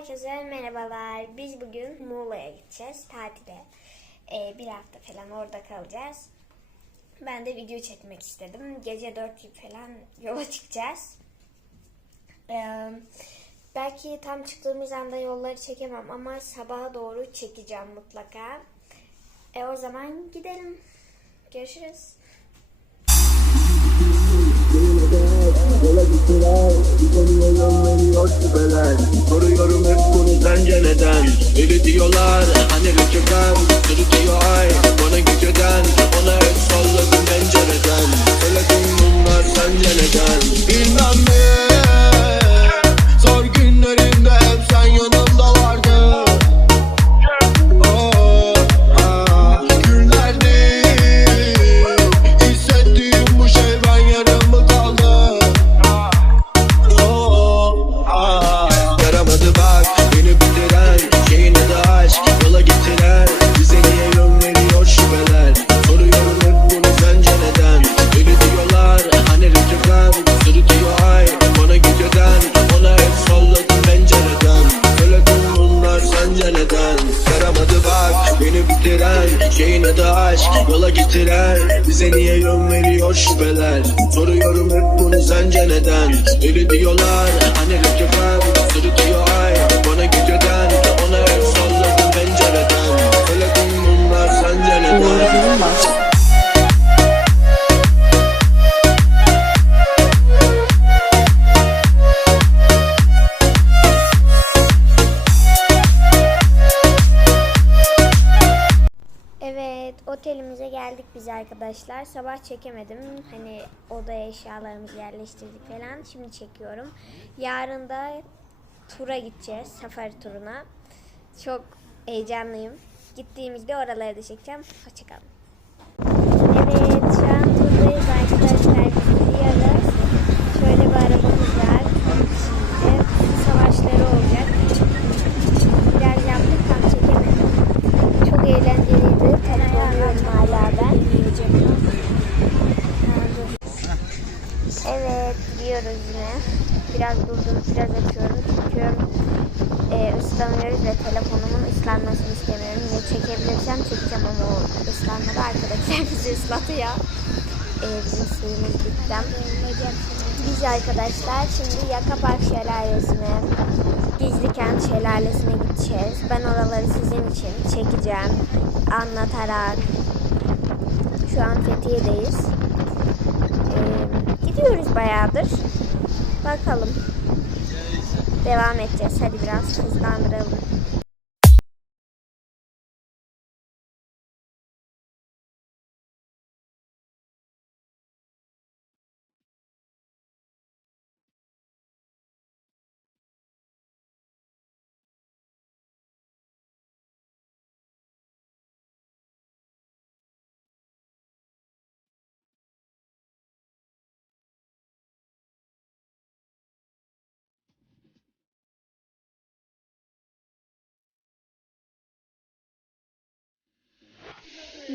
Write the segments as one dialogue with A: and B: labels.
A: Herkese merhabalar. Biz bugün Muğla'ya gideceğiz tatile. Ee, bir hafta falan orada kalacağız. Ben de video çekmek istedim. Gece 4 gibi falan yola çıkacağız. Ee, belki tam çıktığımız anda yolları çekemem ama sabaha doğru çekeceğim mutlaka. E, o zaman gidelim. Görüşürüz.
B: Yola gittiler, veriyor şüpheler. Soruyorum hep bunu sence neden Öyle diyorlar, hani rüçüken Sırıtıyor ay, bana geceden Ona hep salladım pencereden. Söyledim bitiren Şeyin adı aşk yola getiren Bize niye yön veriyor şüpheler? Soruyorum hep bunu sence neden? Öyle diyorlar hani rütüfen Sırıtıyor ay. Bana geceden Ona hep salladım pencereden. Söyledim bunlar sence neden
A: biz arkadaşlar. Sabah çekemedim. Hani odaya eşyalarımızı yerleştirdik falan. Şimdi çekiyorum. Yarın da tura gideceğiz. Safari turuna. Çok heyecanlıyım. Gittiğimizde oraları da çekeceğim. Hoşçakalın. Evet, şu an turdayız arkadaşlar. Gidiyoruz. Şöyle bir arabamız var. Şimdi savaşları olacak. Biraz yaptık tam çekemedim. Çok eğlenceliydi. Tanıyorum hala ben. Evet gidiyoruz yine. Biraz durdum, biraz açıyorum çünkü e, ıslanıyoruz ve telefonumun ıslanmasını istemiyorum. Ne çekebilirsem çekeceğim ama o ıslanmadı arkadaşlar bizi ıslatıyor. E, bizim suyumuz bitti. Biz arkadaşlar şimdi Yakapark Şelalesi'ne, Gizlikent Şelalesi'ne gideceğiz. Ben oraları sizin için çekeceğim, anlatarak. Şu an Fethiye'deyiz. Ee, gidiyoruz bayağıdır. Bakalım. Devam edeceğiz. Hadi biraz hızlandıralım.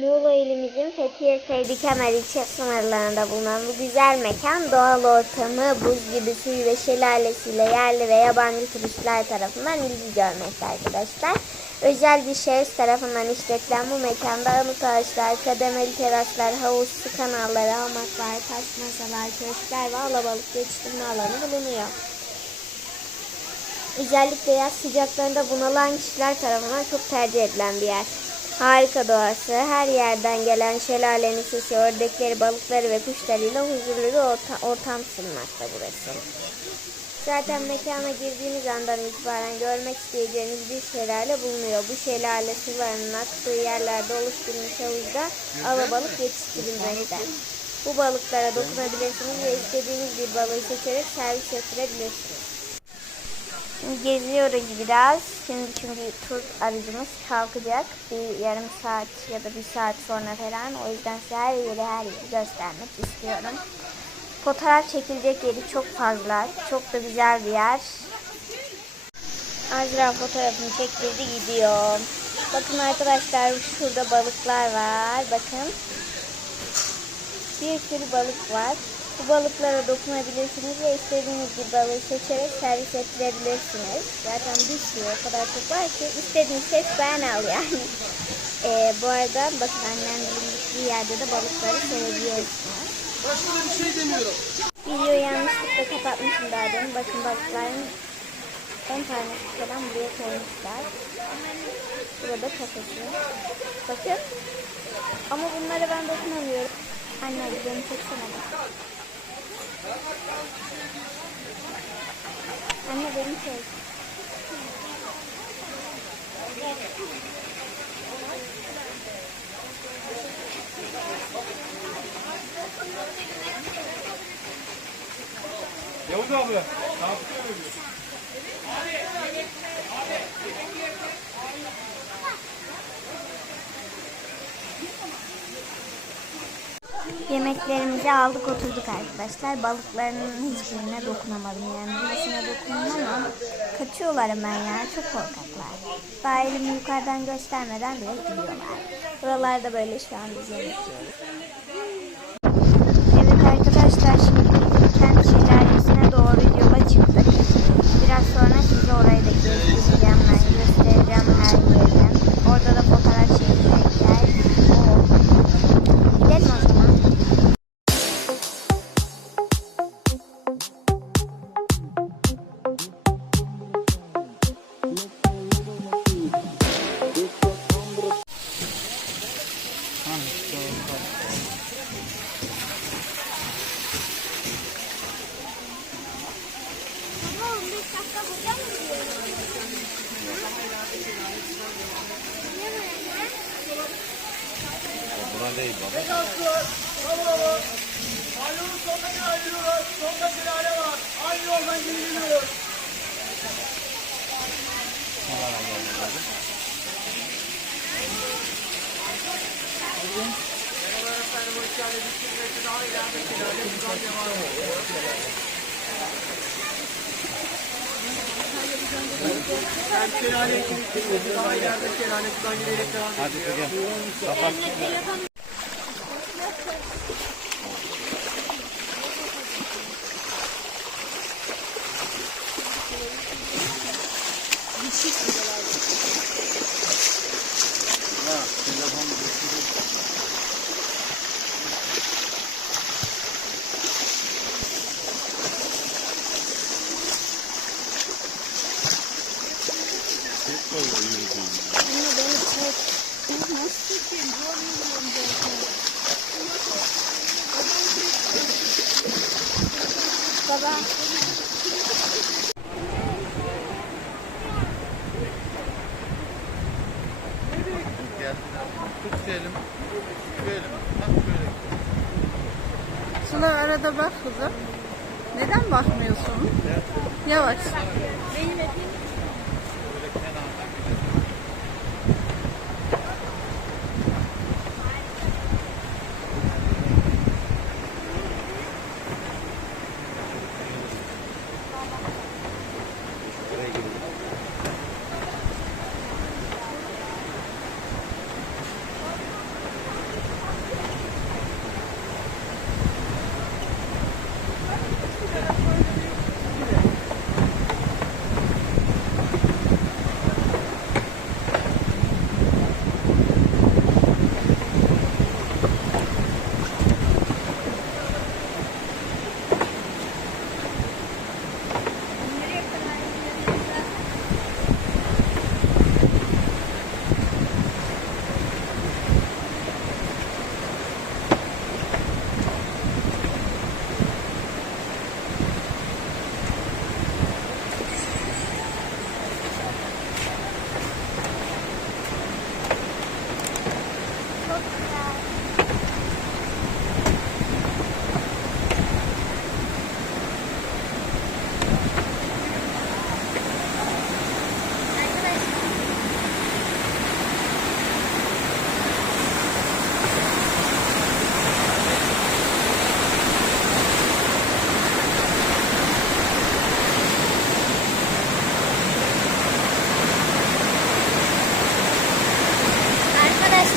A: Muğla ilimizin Fethiye Seydikemer ilçe sınırlarında bulunan bu güzel mekan doğal ortamı, buz gibi suyu ve şelalesiyle yerli ve yabancı turistler tarafından ilgi görmekte arkadaşlar. Özel bir şahıs tarafından işletilen bu mekanda anıt ağaçlar, kademeli teraslar, havuz, su kanalları, hamaklar, taş masalar, köşkler ve alabalık geçirme alanı bulunuyor. Özellikle yaz sıcaklarında bunalan kişiler tarafından çok tercih edilen bir yer. Harika doğası, her yerden gelen şelalenin sesi, ördekleri, balıkları ve kuşlarıyla huzurlu bir orta- ortam sunmakta burası. Zaten mekana girdiğiniz andan itibaren görmek isteyeceğiniz bir şelale bulunuyor. Bu şelale sularının aktığı yerlerde oluşturulmuş havuzda alabalık yetiştirilmekte. Bu balıklara dokunabilirsiniz ve istediğiniz bir balığı seçerek servis ettirebilirsiniz. Şimdi geziyoruz biraz. Şimdi çünkü tur aracımız kalkacak. Bir yarım saat ya da bir saat sonra falan. O yüzden size her yeri her yeri göstermek istiyorum. Fotoğraf çekilecek yeri çok fazla. Çok da güzel bir yer. Azra fotoğrafını çektirdi gidiyor. Bakın arkadaşlar şurada balıklar var. Bakın. Bir sürü balık var. Bu balıklara dokunabilirsiniz ve istediğiniz bir balığı seçerek servis ettirebilirsiniz. Zaten bir sürü o kadar çok var ki istediğiniz seç ben al yani. Ee, bu arada bakın annemlerin gittiği yerde de balıkları sevebiliyorsunuz.
C: Başka bir şey demiyorum.
A: Videoyu yanlışlıkla kapatmışım daha demin. Bakın balıkların 10 tanesi falan buraya koymuşlar. Burada kafesi. Bakın. Ama bunlara ben dokunamıyorum. Anne beni çeksene bak. Anne beni çek.
C: Yavuz abi. Ne yapıyorsun?
A: Yemeklerimizi aldık oturduk arkadaşlar. Balıkların hiçbirine dokunamadım yani. Birisine dokundum ama kaçıyorlar hemen ya. Çok korkaklar. Daha yukarıdan göstermeden bile gidiyorlar. Buralarda böyle şu an biz yemek yiyoruz. Evet arkadaşlar şimdi
C: Ayrılın sonuna göre ayrılıyoruz. Sonda şelale var. Aynı yoldan geri geliyoruz. Merhaba efendim, hoş geldiniz. Metre daha ileride buradan devam ediyor. Ben şelale iki metre daha ileride şelale buradan giderek devam ediyor.
A: Çekeyim? Baba.
D: Gel.
E: Arada bak kızım. Neden bakmıyorsun? Yavaş.
D: Böyle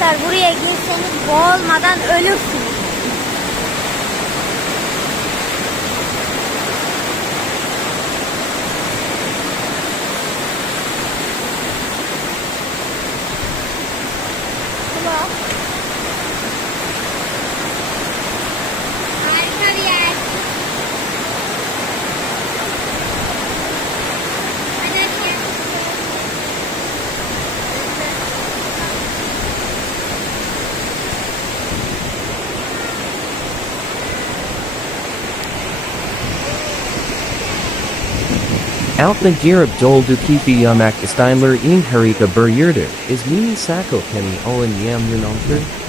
A: Arkadaşlar buraya girseniz boğulmadan ölürsünüz.
F: Altman Girib Dol Dukifi Yamak Steinler in Harika Buryurdu, Is Mimi Sako Penny Owen Yam Yunonker?